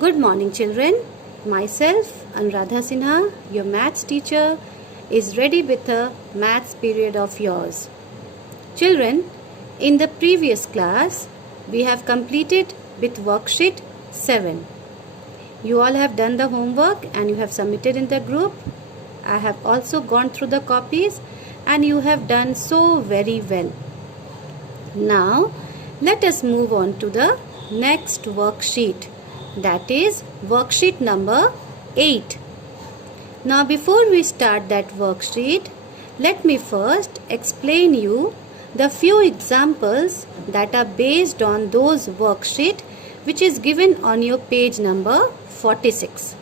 Good morning, children. Myself, Anuradha Sinha, your maths teacher, is ready with a maths period of yours. Children, in the previous class, we have completed with worksheet 7. You all have done the homework and you have submitted in the group. I have also gone through the copies and you have done so very well. Now, let us move on to the next worksheet. That is worksheet number 8. Now before we start that worksheet, let me first explain you the few examples that are based on those worksheet which is given on your page number 46.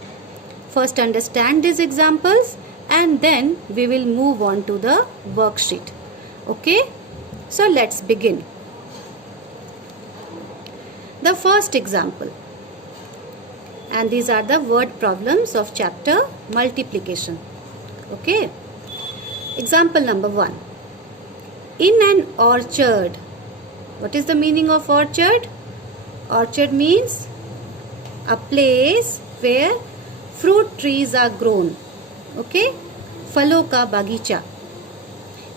First understand these examples and then we will move on to the worksheet. Okay? So let's begin. The first example. And these are the word problems of chapter multiplication. Okay. Example number 1. In an orchard. What is the meaning of orchard? Orchard means a place where fruit trees are grown. Okay. Falon ka bagicha.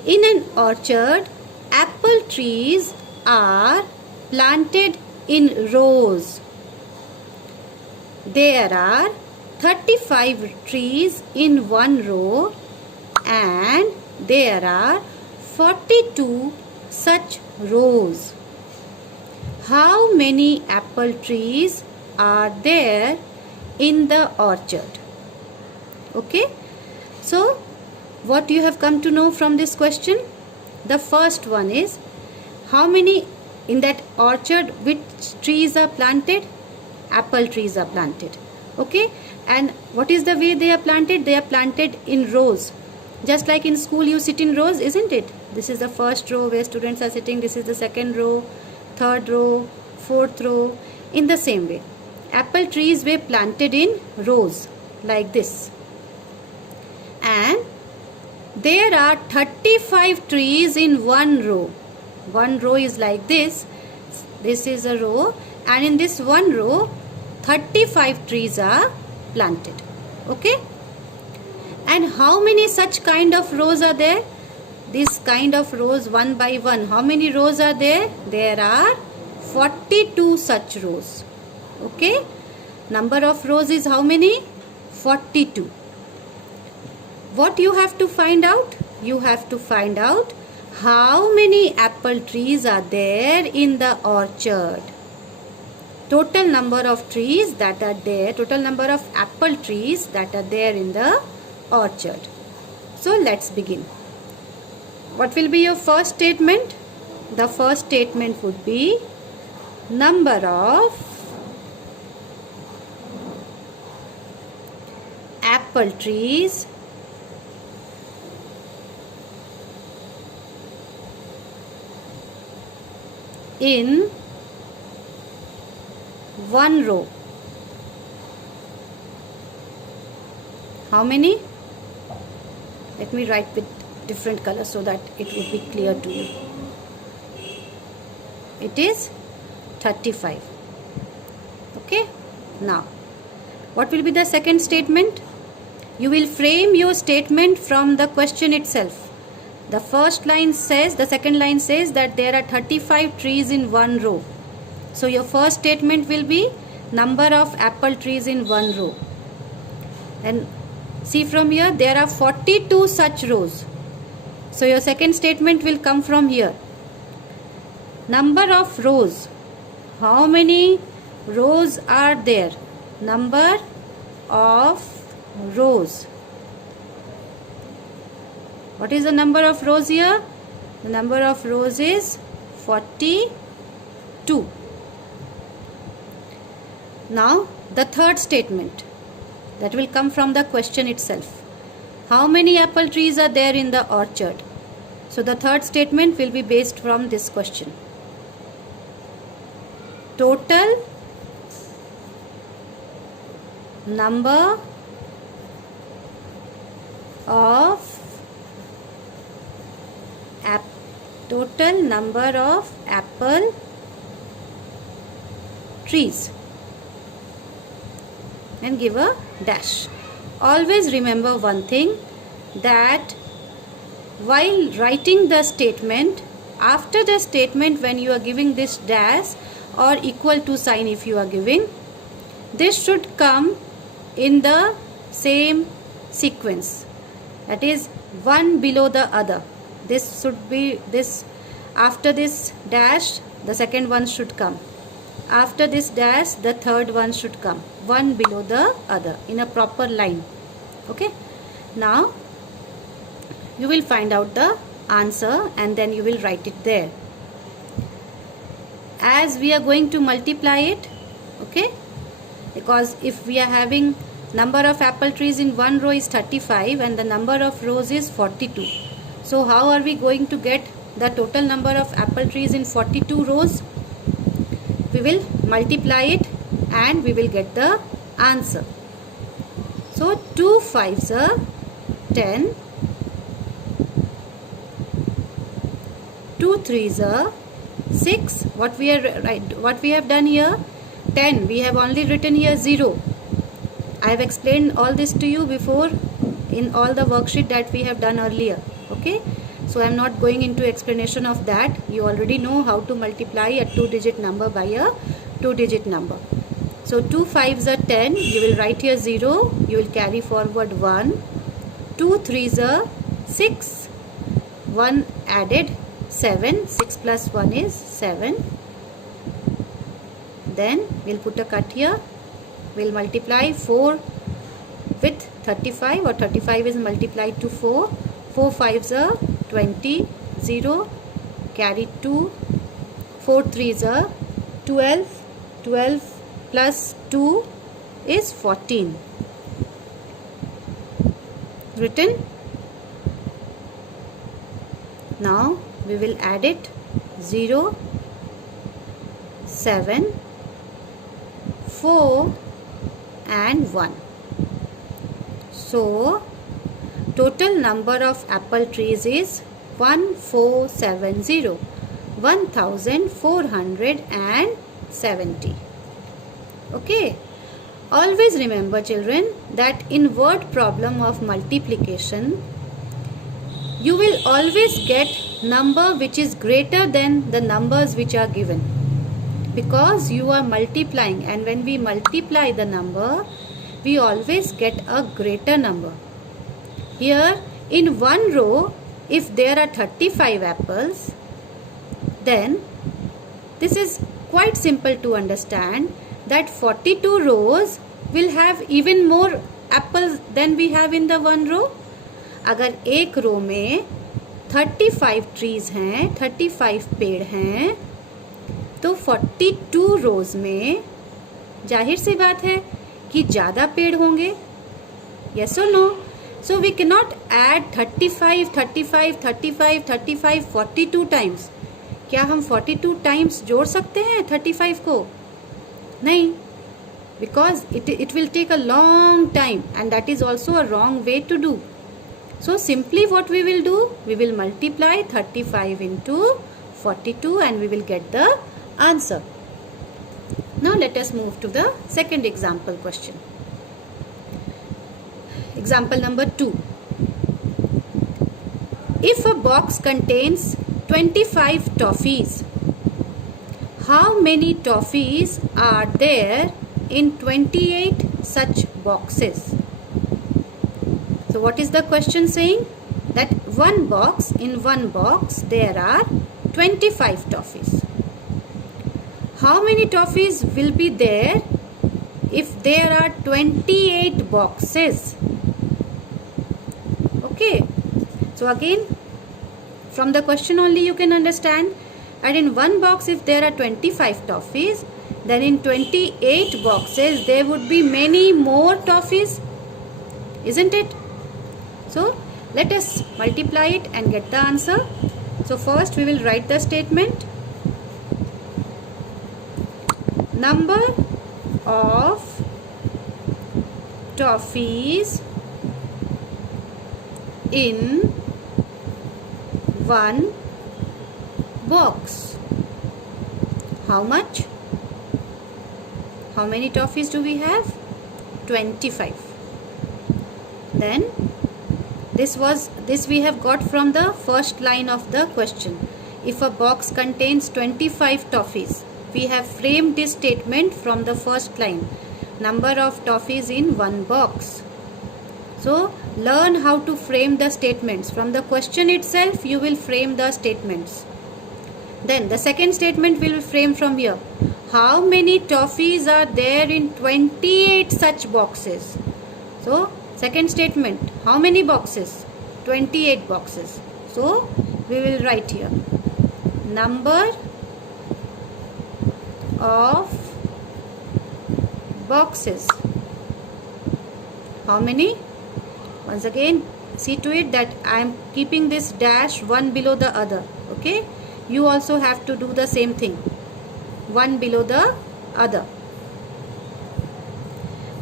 In an orchard, apple trees are planted in rows. There are 35 trees in one row and there are 42 such rows. How many apple trees are there in the orchard? Okay. So, what you have come to know from this question? The first one is, how many in that orchard, which trees are planted? Apple trees are planted. Okay. And what is the way they are planted? They are planted in rows. Just like in school you sit in rows, isn't it? This is the first row where students are sitting. This is the second row, third row, fourth row. In the same way, apple trees were planted in rows like this. And there are 35 trees in one row. One row is like this. This is a row. And in this one row, 35 trees are planted. Okay. And how many such kind of rows are there? This kind of rows one by one. How many rows are there? There are 42 such rows. Okay. Number of rows is how many? 42. What you have to find out? You have to find out how many apple trees are there in the orchard. Total number of trees that are there, total number of apple trees that are there in the orchard. So let's begin. What will be your first statement? The first statement would be number of apple trees in one row. How many? Let me write with different colors so that it would be clear to you. It is 35. Okay. Now, what will be the second statement? You will frame your statement from the question itself. The first line says, the second line says that there are 35 trees in one row. So your first statement will be number of apple trees in one row. And see from here, there are 42 such rows. So your second statement will come from here. Number of rows. How many rows are there? Number of rows. What is the number of rows here? The number of rows is 42. Now, the third statement that will come from the question itself. How many apple trees are there in the orchard? So, the third statement will be based from this question. Total number of apple trees. and give a dash. Always remember one thing, that while writing the statement, after the statement when you are giving this dash or equal to sign, if you are giving, this should come in the same sequence, that is one below the other. This should be this, after this dash the second one should come, after this dash the third one should come, one below the other in a proper line. Okay, now you will find out the answer and then you will write it there. As we are going to multiply it, okay, because if we are having number of apple trees in one row is 35 and the number of rows is 42, so how are we going to get the total number of apple trees in 42 rows? We will multiply it and we will get the answer. So 2 5s are 10, 2 3s are 6. What we have done here, 10. We have only written here 0. I have explained all this to you before in all the worksheet that we have done earlier. Okay, so I am not going into explanation of that. You already know how to multiply a 2-digit number by a 2-digit number. So 2 5s are 10. You will write here 0. You will carry forward 1. 2 3s are 6. 1 added 7. 6 plus 1 is 7. Then we'll put a cut here. We'll multiply 4 with 35, or 35 is multiplied to 4. 4 5s are 20. 0. Carry 2. 4 3s are 12. 12 plus 2 is 14. Written. Now we will add it. 0, 7, 4 and 1. So total number of apple trees is 1470, 1470. Okay, always remember children that in word problem of multiplication you will always get number which is greater than the numbers which are given, because you are multiplying, and when we multiply the number we always get a greater number. Here in one row, if there are 35 apples, then this is quite simple to understand that 42 rows will have even more apples than we have in the one row. अगर एक रो में 35 trees हैं, 35 पेड़ हैं, तो 42 रोज में जाहिर सी बात है कि ज़्यादा पेड़ होंगे. Yes or no? So we cannot add 35, 35, 35, 35, 42 times. क्या हम 42 times जोड़ सकते हैं 35 को? नहीं, because it will take a long time and that is also a wrong way to do. So simply what we will do, we will multiply 35 into 42 and we will get the answer. Now let us move to the second example question. Example number 2. If a box contains 25 toffees, how many toffees are there in 28 such boxes? So what is the question saying? That one box, in one box there are 25 toffees. How many toffees will be there if there are 28 boxes? Okay. So again, from the question only you can understand that in one box if there are 25 toffees, then in 28 boxes there would be many more toffees, isn't it? So let us multiply it and get the answer. So first we will write the statement. Number of toffees in one box. How much? How many toffees do we have? 25. Then this we have got from the first line of the question. If a box contains 25 toffees, we have framed this statement from the first line. Number of toffees in one box. So learn how to frame the statements. From the question itself you will frame the statements. Then the second statement will be framed from here. How many toffees are there in 28 such boxes? So second statement, how many boxes? 28 boxes. So we will write here number of boxes. How many? Once again, see to it that I am keeping this dash one below the other. Okay, you also have to do the same thing, one below the other.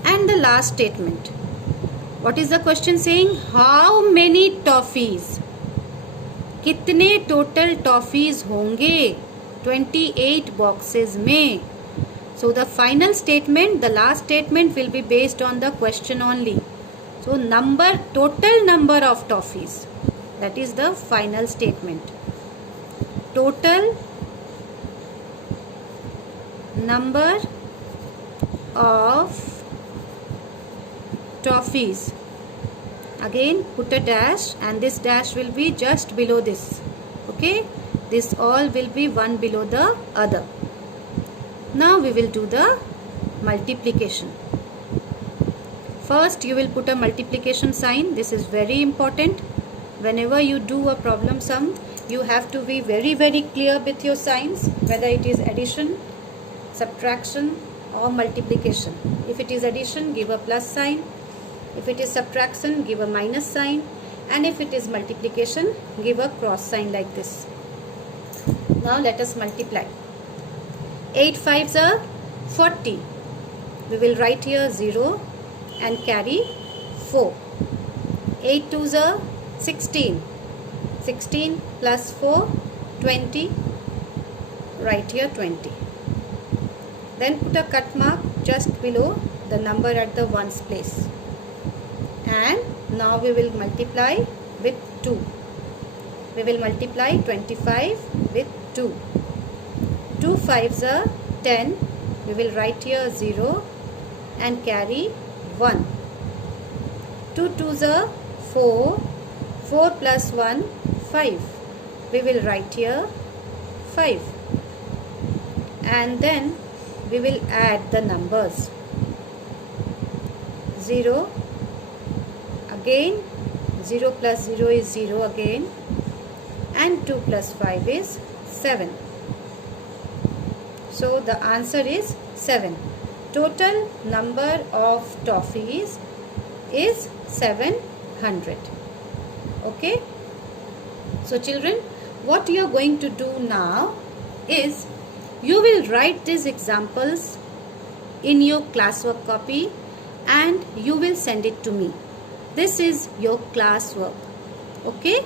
And the last statement, what is the question saying? How many toffees? कितने total toffees होंगे 28 boxes में? So the final statement, the last statement will be based on the question only. So total number of toffees, that is the final statement. Total number of toffees. Again put a dash, and this dash will be just below this. Okay, this all will be one below the other. Now we will do the multiplication. First you will put a multiplication sign. This is very important. Whenever you do a problem sum, you have to be very clear with your signs, whether it is addition, subtraction or multiplication. If it is addition, give a plus sign. If it is subtraction, give a minus sign. And if it is multiplication, give a cross sign like this. Now let us multiply. 8 5s are 40. We will write here 0 and carry 4. 8 2s are 16. 16 plus 4, 20. Write here 20. Then put a cut mark just below the number at the ones place. And now we will multiply with 2. We will multiply 25 with 2. 2 5s are 10. We will write here 0 and carry 1. 2 2s are 4. 4 plus 1, 5. We will write here 5. And then we will add the numbers. 0. Again 0 plus 0 is 0 again, and 2 plus 5 is 7. So the answer is 7. Total number of toffees is 700. Okay. So children, what you are going to do now is you will write these examples in your classwork copy and you will send it to me. This is your classwork. Okay.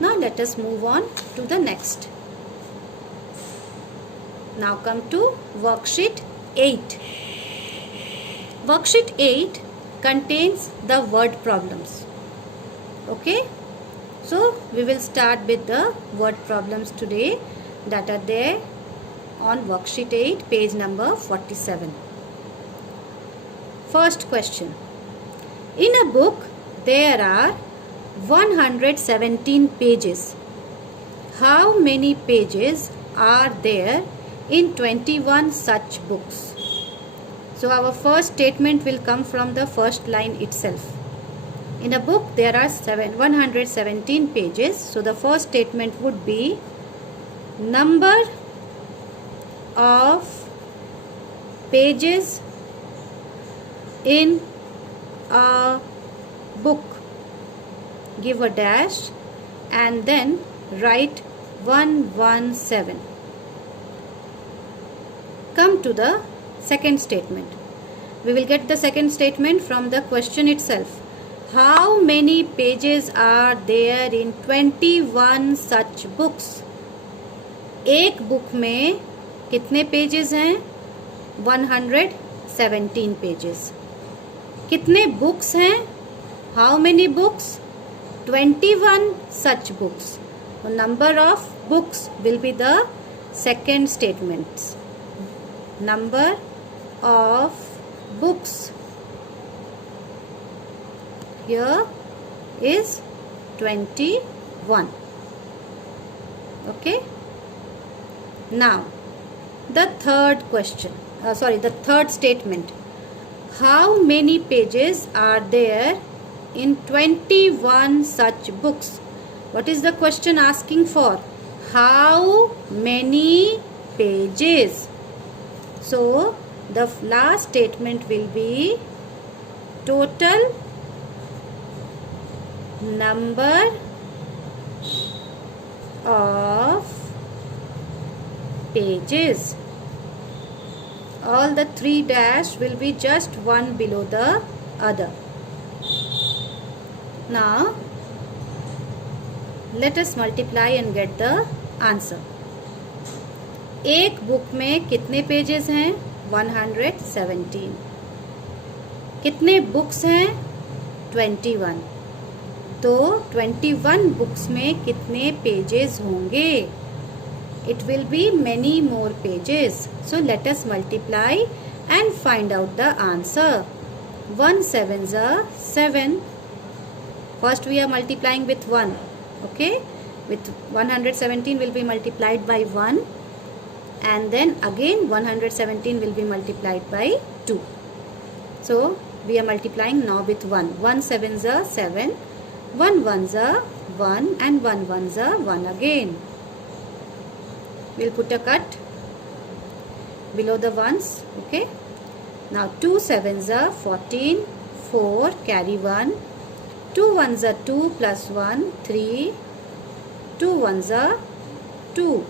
Now let us move on to the next. Now come to worksheet 8. Worksheet 8 contains the word problems. Okay. So we will start with the word problems today that are there on worksheet 8, page number 47. First question. In a book there are 117 pages. How many pages are there in 21 such books? So our first statement will come from the first line itself. In a book there are 117 pages. So the first statement would be number of pages in a book. Give a dash and then write 117. Come to the second statement. We will get the second statement from the question itself. How many pages are there in 21 such books? एक book में कितने pages हैं? 117 pages. कितने books हैं? How many books? 21 such books. The number of books will be the second statement. Number of books here is 21. Okay. Now the third question. The third statement. How many pages are there in 21 such books? What is the question asking for? How many pages? So the last statement will be total number of pages. All the three dash will be just one below the other. Now let us multiply and get the answer. एक book में कितने pages हैं? 117. कितने books हैं? 21. तो 21 books में कितने pages होंगे? It will be many more pages. So let us multiply and find out the answer. 1 sevens are 7. First we are multiplying with 1. Okay. With 117 will be multiplied by 1. And then again 117 will be multiplied by 2. So we are multiplying now with 1. 1 sevens are 7. 1 ones are 1 and 1 ones are 1 again. We'll put a cut below the ones. Okay. Now 2 sevens are 14. 4 carry 1. 2 ones are 2 plus 1 3. 2 ones are 2.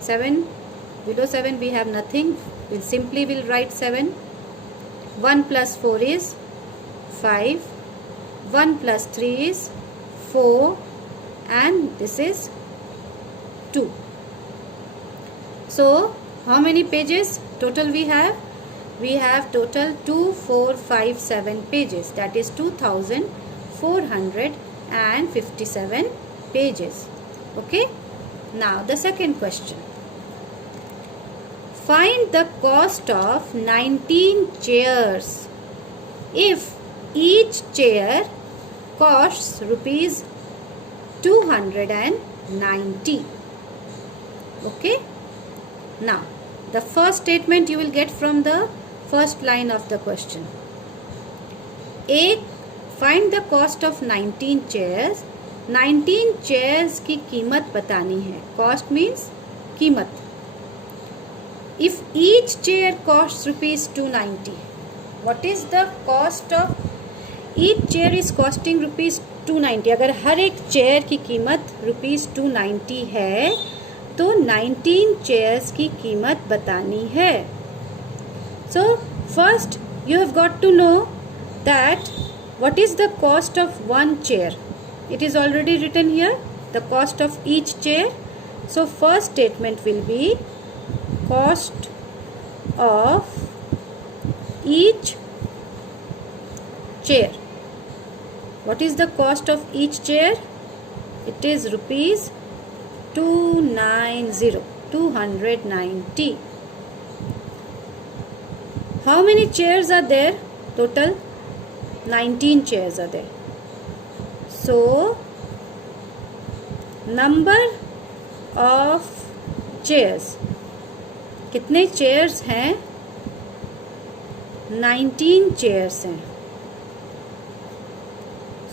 7 below 7 we have nothing. We'll write 7. 1 plus 4 is 5. 1 plus 3 is 4 and this is 2. So how many pages total we have? We have total 2, 4, 5, 7 pages. That is 2457 pages. Okay. Now the second question. Find the cost of 19 chairs if each chair costs rupees 290. Okay. Now the first statement you will get from the first line of the question. Find the cost of 19 chairs. 19 chairs की कीमत बतानी है. Cost means कीमत. If each chair costs rupees 290, what is the cost of each chair is costing rupees 290. अगर हर एक chair की कीमत rupees 290 है तो 19 chairs की कीमत बतानी है. So first you have got to know that what is the cost of one chair. It is already written here, the cost of each chair. So first statement will be cost of each chair. What is the cost of each chair? It is rupees 290. How many chairs are there? Total 19 chairs are there. So number of chairs. कितने chairs हैं? 19 chairs हैं.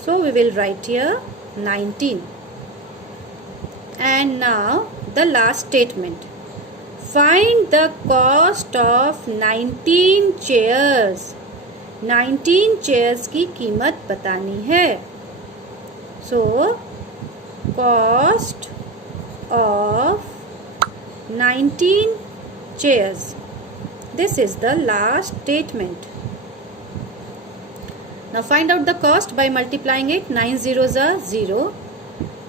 So we will write here 19. And now the last statement. Find the cost of 19 chairs. 19 chairs की कीमत बतानी है. So cost of 19 chairs. This is the last statement. Now find out the cost by multiplying it. 9 zeros are 0.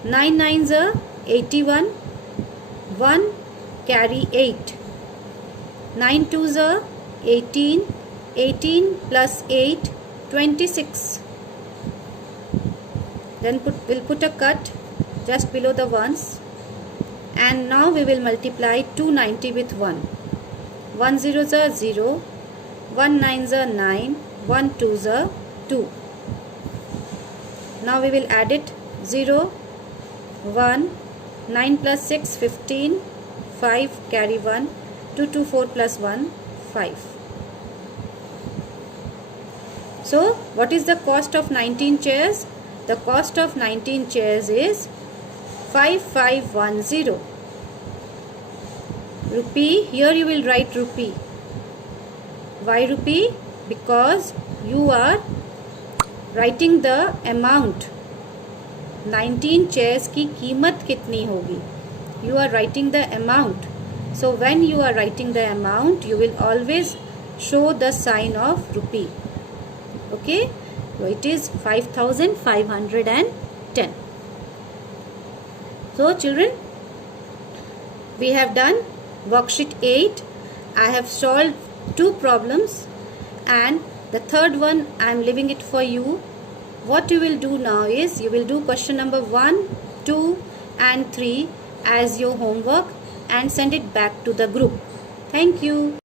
9 nines are 81. 1 carry 8. 9 twos are 18. 18 plus 8, 26. Then we'll put a cut just below the ones. And now we will multiply 290 with 1. 1 zeros are 0, 1 nines are 9, 1 twos are 2. Now we will add it 0, 1, 9 plus 6, 15, 5, carry 1, 2, 2, 4 plus 1, 5. So what is the cost of 19 chairs? The cost of 19 chairs is 5510 rupee. Here you will write rupee. Why rupee? Because you are writing the amount. 19 chairs की कीमत कितनी होगी? You are writing the amount. So when you are writing the amount, you will always show the sign of rupee. Okay? So it is 5510. So children, we have done worksheet 8. I have solved 2 problems and the third one I am leaving it for you. What you will do now is you will do question number 1, 2 and 3 as your homework and send it back to the group. Thank you.